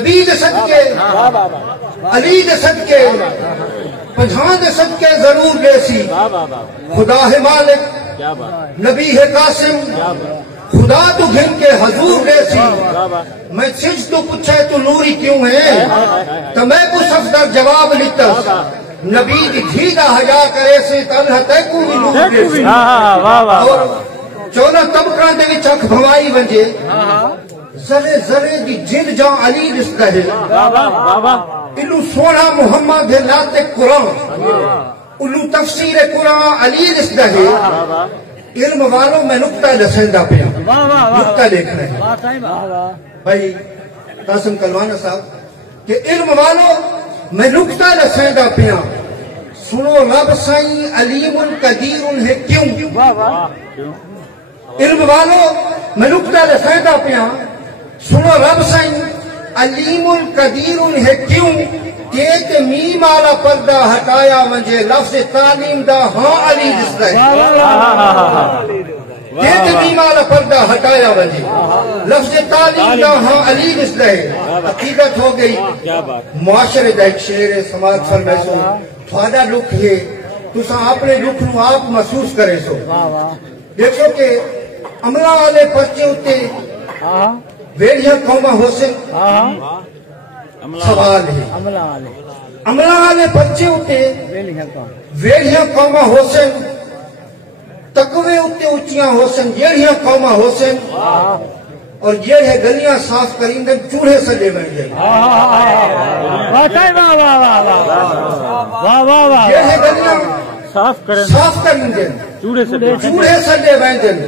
نبی دے صدقے علی دے صدقے پنجھاں دے صدقے ضرور دیسی خدا ہے مالک نبی ہے قاسم خدا تو گھن کے حضور دیسی میں سج تو پوچھے تو نوری کیوں ہے تو میں کو صفدر جواب لیتا نبی دی دھی دا حیا کرے سے تنہا تیکو بھی نور دیسی اور چونا طبقہ دے وچ اکھ بھوائی ونجے ذرے ذرے دی جن جان علی دستا ہے انو سونا محمد ہے لاتے قرآن انو تفسیر قرآن علی دستا ہے علم والوں میں نکتہ لسندہ پیا نکتہ لکھ رہے ہیں بھائی قاسم کلوانہ صاحب کہ علم والوں میں نکتہ لسندہ پیا سنو رب سائیں علیم قدیر ہے کیوں علم والوں میں نکتہ لسندہ پیا سنو رب سائیں علیم قدیر ہے کیوں کہ میم والا پردہ ہٹایا ونجے لفظ تعلیم دا ہاں علی دستا ہے کہ میم والا پردہ ہٹایا ونجے لفظ تعلیم دا ہاں علی دستا ہے حقیقت ہو گئی معاشرے دا ایک شعر ہے سماعت فرمائے سو تھوڑا لکھ ہے تسا اپنے لکھ نو آپ محسوس کرے سو دیکھو کہ عملہ والے پرچے ہوتے ویڑیاں قومہ حسن سوال ہے عملہ والے بچے ہوتے ویڑیاں قومہ حسن تقوی ہوتے اچیاں حسن جیڑیاں قومہ حسن اور جیڑے گلیاں صاف کریں گے چوڑے سجے بن جائیں جیڑے گلیاں صاف کریں گے چوڑے سجے بن جائیں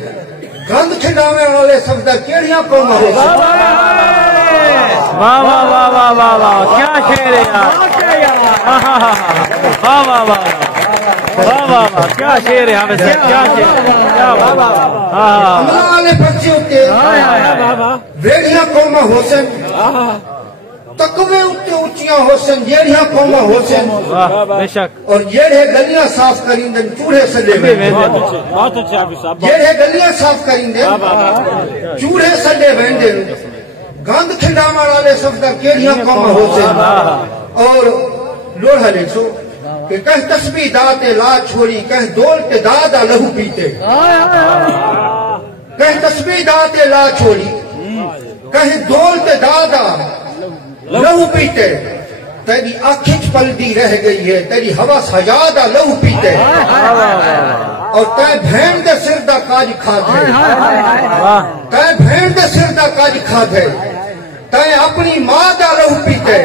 گند کھڑاوے والے سبدہ کیڑیاں قومہ حسن واہ واہ واہ واہ واہ واہ کیا شعر ہے یار واہ واہ واہ واہ واہ واہ کیا شعر ہے ہمیں کیا شعر کیا واہ عملہ والے بچے ہوتے ویڑیاں قومہ حسن تقوی ہوتے اچیاں حسن جیڑیاں قومہ حسن بے شک اور جیڑے گلیاں صاف کریں دن چوڑے سجے بن بہت اچھا صاحب جیڑے گلیاں صاف کریں دن چوڑے سجے بن دن گند کھنڈاما والے سفدہ کیڑیاں قومہ حسن اور لوڑا لکھو کہ کہیں تسبیح داتے لا چھوڑی کہیں دولتے دادا لہو پیتے کہیں تسبیح داتے لا چھوڑی کہیں دولتے دادا لہو پیتے تیری آنکھیں پلدی رہ گئی ہے تیری ہوا سجادہ لہو پیتے اور تائیں بھین دے سر دا کاج کھاد ہے تائیں بھین دے سر دا کاج کھاد ہے تائیں اپنی ماں دا لہو پیتے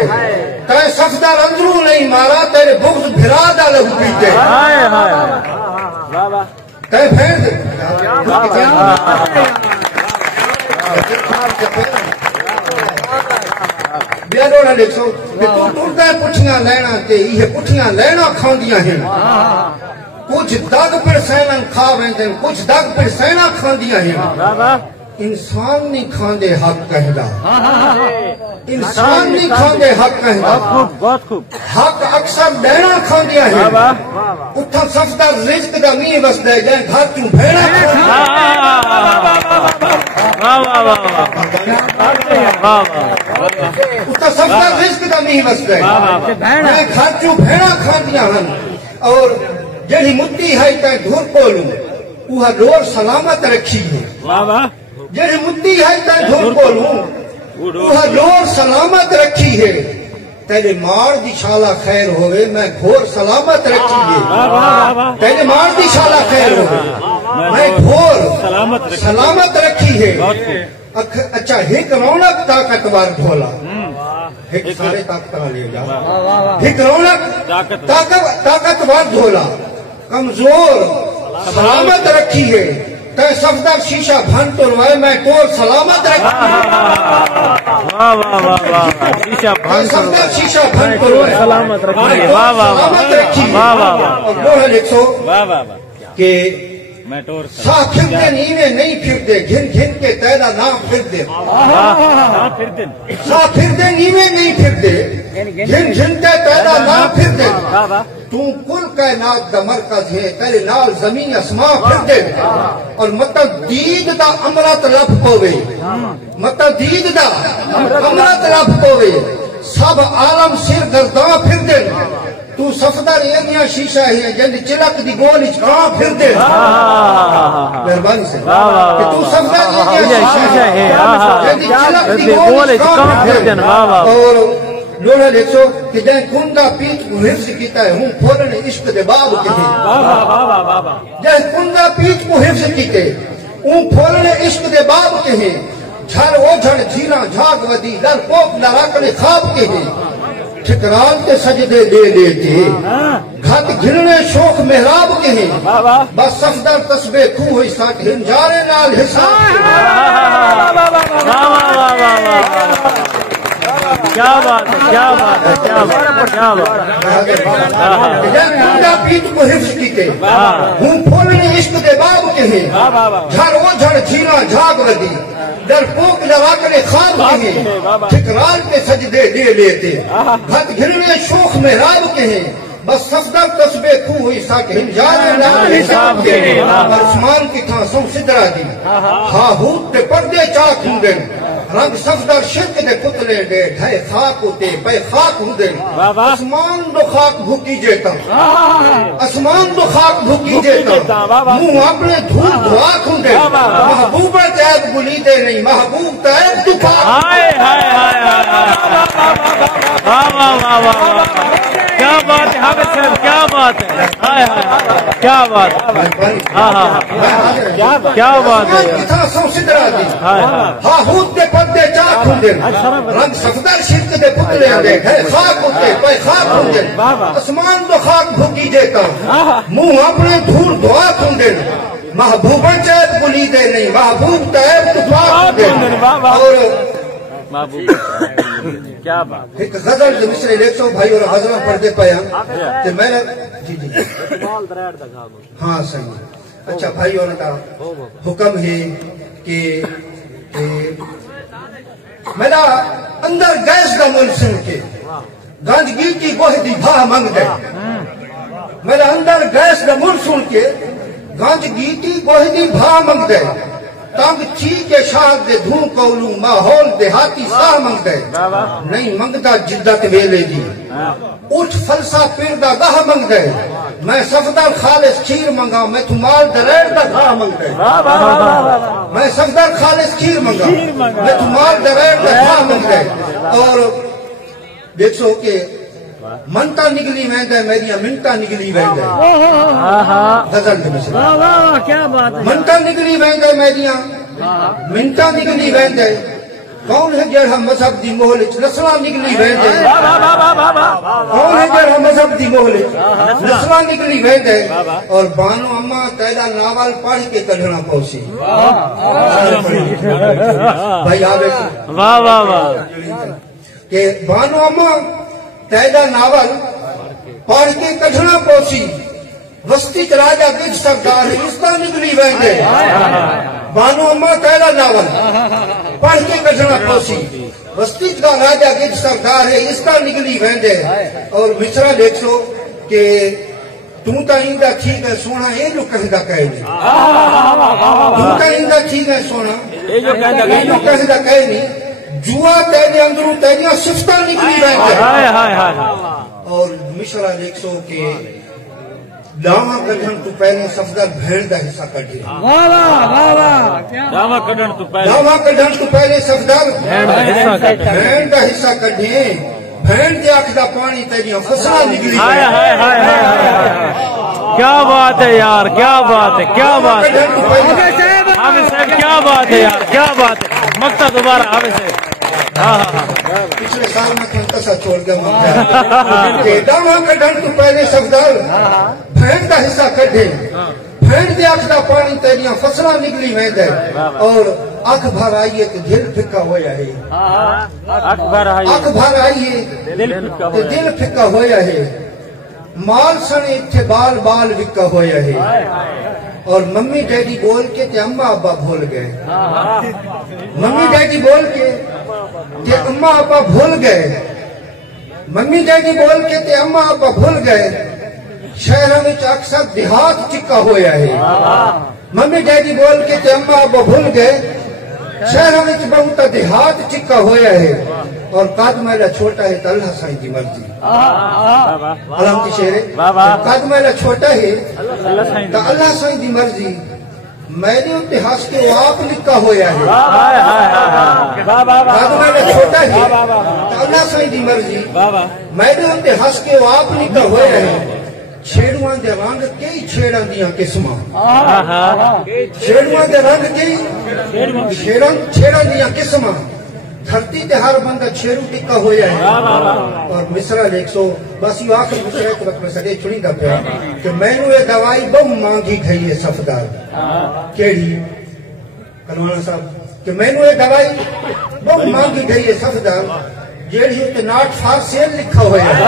تائیں صفدار اندروں نہیں مارا تیرے بغض بھرا دا لہو پیتے تائیں بھین دے بیادوڑا لکھو کہ تو ٹوٹا پٹھیاں لینا تے یہ پٹھیاں لینا کھاندیاں ہیں کچھ دگ پر سینن کھا ویندن کچھ دگ پر سینا کھاندیاں ہیں انسان نہیں کھاندے حق کہندا انسان نہیں کھاندے حق کہندا بہت خوب حق اکثر لینا کھاندیاں ہیں اتھا صفدہ رزق دا نہیں وسدے گئے گھر کیوں بھیڑا اتھا صفدہ رزق دا نہیں وسدے میں گھر کیوں بھیڑا کھاندیاں ہیں اور جڑی مٹی ہے تائیں دھور پولوں اوہا ڈور سلامت رکھی ہے جڑی مٹی ہے تائیں دھور پولوں اوہا ڈور سلامت رکھی ہے تیرے مار دی شالا خیر ہوئے میں گھور سلامت رکھی ہے تیرے مار دی شالا خیر ہوئے میں گھور سلامت رکھی ہے اچھا ہک رونق طاقتوار بھولا ہک سارے طاقتوار لے جا ہک رونق طاقتوار بھولا کمزور سلامت رکھی ہے تے صفدر شیشہ بھن تو روائے میں کور سلامت رکھی ہے شیشہ بھن صفدر شیشہ بھن تو روائے سلامت رکھی ہے سلامت رکھی ہے اور لوہے لکھو کہ ساہ پھر دے نیوے نہیں پھر دے گھن گھن کے تیرا نام پھر دے ساہ پھر دے نیوے نہیں پھر دے جن جن تے پیدا نہ پھر دے تو کل کائنات دا مرکز ہے تیرے نال زمین اسمان پھر دے اور متدید دا امرت لب پوے متدید دا امرت لب پوے سب عالم سر گرداں پھر دے تو صفدر ایریاں شیشہ ہے جن چلک دی گول چھاں پھر دے مہربانی سے کہ تو صفدر ایریاں شیشہ ہے جن چلک دی گول چھاں پھر دے اور لوڑا دیکھو کہ جن کندہ پیٹ کو حفظ کیتا ہے ہوں پھولن عشق دے باب کے ہیں جن کندہ پیٹ کو حفظ کیتے ہوں پھولن عشق دے باب کے ہیں جھر اوجھڑ جھیلاں جھاگ ودی لر پوک لراکڑ خواب کے ہیں ٹھکران کے سجدے دے دیتے گھت گھرنے شوق محراب کے ہیں بس صفدر تسبے کھو ہوئی ساٹھ ہنجارے نال حساب کیا بات ہے کیا بات ہے کیا بات ہے کیا بات ہے جن کندہ پیٹ کو حفظ کیتے ہوں پھولنے عشق دے باب کے ہیں جھر اوجھڑ جھیلاں جھاگ ودی در پوک لراکڑ خواب کے ہیں ٹھکران کے سجدے دے لیتے گھت گھرنے شوق محراب کے ہیں بس صفدر تسبے کھو ہوئی ساٹھ ہنجارے نال حساب کے ہیں آسمان کی تھاں سو سدرا دی ہاہوت تے پردے چاک ہندن رنگ صفدر شرک دے پتلے دے ڈھائے خاک ہوتے پے خاک ہندن اسمان دو خاک بھوکی جیتا اسمان دو خاک بھوکی جیتا منہ اپنے دھول دھواک ہندن محبوب تیب گلی دے نہیں محبوب تیب تو پاک کیا بات ہے حافظ صاحب کیا بات ہے کیا بات ہے کیا بات ہے ہاہوت دے پردے چاک ہندن رنگ صفدر شرک دے پتلے دے خاک ہوتے پے خاک ہندن اسمان دو خاک بھوکی جیتا منہ اپنے دھول دھواک ہندن محبوبن چیب گلی دے نہیں محبوب تیب تو پاک ہندن اور کیا بات ایک غزل جو مصرے لے سو بھائی اور غزلہ پڑھ دے پایا کہ میں نے جی جی ہاں صحیح اچھا بھائی اور کا حکم ہے کہ میرا اندر گیس دا مل سن کے گانج گیٹی گوہ دی بھا منگ دے میرا اندر گیس دا مل سن کے گانج گیٹی گوہ دی بھا منگ دے تنگ چی کے شاہد دے دھوں کولوں ماحول دیہاتی ساہ منگ دے نہیں منگتا جدت ویلے دی اٹھ فلسا پیر دا گاہ منگ دے میں صفدر خالص کھیر منگا میں تمال دریر دا گاہ منگ دے میں صفدر خالص کھیر منگا میں تمال دریر دا گاہ منگ دے اور دیکھو کہ منتا نگلی ویندے میریاں منتا نگلی ویندے غزل دے مسئلہ کیا بات ہے منتا نگلی ویندے میریاں منتا نگلی ویندے کون ہے جڑا مذہب دی مہلچ نسلہ نگلی ویندے کون ہے جڑا مذہب دی مہلچ نسلہ نگلی ویندے اور بانو اماں تیدا ناول پڑھ کے کڑھنا پوسی بھائی آوے واہ واہ واہ کہ بانو اماں تیدا ناول پڑھ کے کڑھنا پوسی وسطی راجہ گج سردار اس کا نگلی ویندے بانو اماں تیدا ناول پڑھ کے کڑھنا پوسی وسطی راجہ گج سردار ہے اس کا نگلی ویندے اور مصرا دیکھو کہ تم تا ایندا ٹھیک ہے سونا اے جو کہندا کہے نہیں تم تا ایندا ٹھیک ہے سونا اے جو کہندا کہے نہیں جوا تیرے اندروں تیریاں صفتاں نکلی ویندے اور مشرا دیکھو کہ ڈاواں کڈھن تو پہلے صفدر بھیڑ دا حصہ کڈھے ڈاواں کڈھن تو پہلے صفدر بھیڑ دا حصہ کڈھے بھیڑ دے اکھ دا پانی تیریاں فصلاں نکلی کیا بات ہے یار کیا بات ہے کیا بات ہے حافظ صاحب کیا بات ہے یار کیا بات ہے مقطع دوبارہ حافظ صاحب پچھلے سال میں کنتسا چھوڑ گیا مقطع کہ ڈاواں کڈھن تو پہلے صفدر بھیڑ دا حصہ کڈھے بھیڑ دے اکھ دا پانی تیریاں فصلاں نکلی ویندے اور اکھ بھر آئیے تو دل پھکا ہویا ہے اکھ بھر آئیے تو دل پھکا ہویا ہے مال سنے اتھے بال بال وکا ہویا ہے اور ممی ڈیڈی بول کے تے اماں ابا بھول گئے ممی ڈیڈی بول کے تے اماں ابا بھول گئے ਮੰਮੀ ਡੈਡੀ ਬੋਲ ਕੇ ਤੇ ਅੰਮਾ ਅੱਬਾ ਭੁੱਲ ਗਏ ਸ਼ਹਿਰਾਂ ਵਿੱਚ ਅਕਸਰ ਦਿਹਾਤ ਟਿੱਕਾ ਹੋਇਆ ਹੈ ਮੰਮੀ ਡੈਡੀ ਬੋਲ ਕੇ ਤੇ ਅੰਮਾ ਅੱਬਾ ਭੁੱਲ ਗਏ شہروں میں بہت دیہات ٹکا ہویا ہے اور قد میلا چھوٹا ہے تو اللہ سائیں دی مرضی علم کی شعر قد میلا چھوٹا ہے تو اللہ سائیں دی مرضی میں نے اتحاس کے آپ لکھا ہویا ہے قد میلا چھوٹا ہے تو اللہ سائیں دی مرضی میں نے اتحاس کے آپ لکھا ہویا ہے چھیڑوان دے رنگ کئی چھیڑان دیاں قسماں چھیڑوان دے رنگ کئی چھیڑان دیاں قسماں دھرتی تے ہر بندہ چھیڑو ٹکا ہویا ہے اور مصرہ لیک سو بس یہ آخر مصرہ ایک وقت میں سڑے چھڑی دا پیا کہ میں نو یہ دوائی بہت مانگی گئی ہے صفدار کیڑی کلوانا صاحب کہ میں نو یہ دوائی بہت مانگی گئی ہے صفدار جیڑی ہوتے ناٹ فارسیل لکھا ہویا ہے